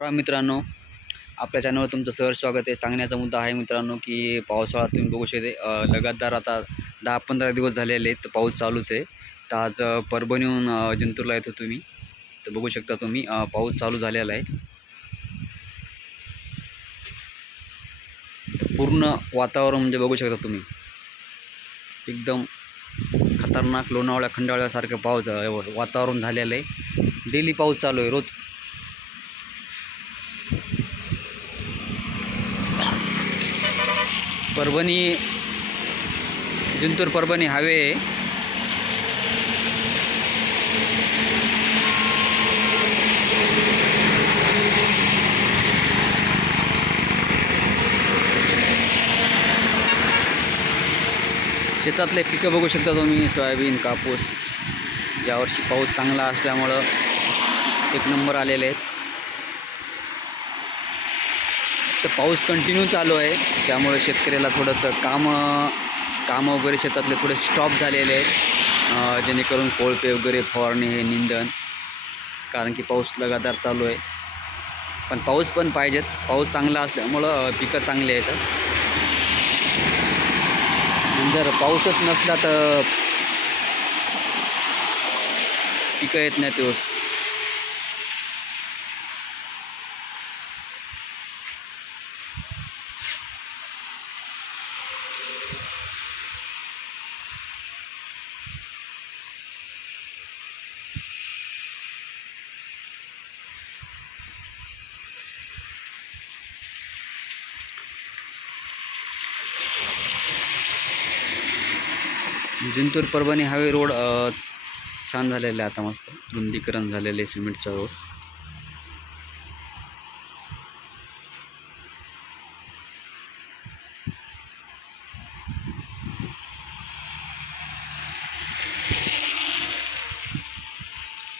मित्रांनो, आपल्या चॅनलवर तुमचं सहर्ष स्वागत आहे. सांगण्याचा मुद्दा आहे मित्रांनो की पावसाळा तुम्ही बघू शकते लगातार आता 10-15 दिवस झालेले आहेत, तर पाऊस चालूच आहे. तर आज परभणीहून जिंतूरला येतो तुम्ही, तर बघू शकता तुम्ही पाऊस चालू झालेला आहे. पूर्ण वातावरण म्हणजे बघू शकता तुम्ही, एकदम खतरनाक लोणावळ्या खंडाळ्यासारखं पाऊस वातावरण झालेलं आहे. डेली पाऊस चालू आहे रोज. परभणी जिंतूर परभणी हायवे आहे. शेतातले पिकं बघू शकता तुम्ही, सोयाबीन, कापूस. यावर्षी पाऊस चांगला असल्यामुळं एक नंबर आलेले आहेत. तर पाऊस कंटिन्यू चालू आहे, त्यामुळे शेतकऱ्याला थोडंसं काम वगैरे शेतातले थोडे स्टॉप झालेले आहेत, जेणेकरून कोळपे वगैरे फवारणी हे निंदण, कारण की पाऊस लगातार चालू आहे. पण पाऊस पण पाहिजेत. पाऊस चांगला असल्यामुळं पिकं चांगली आहेत. जर पाऊसच नसला तर पिकं येत नाहीत व्यवस्थित. जिंतूर परभणी हायवे रोड छान झालेला आहे, आता मस्त रुंदीकरण झालेलं आहे सिमेंटचा रोड.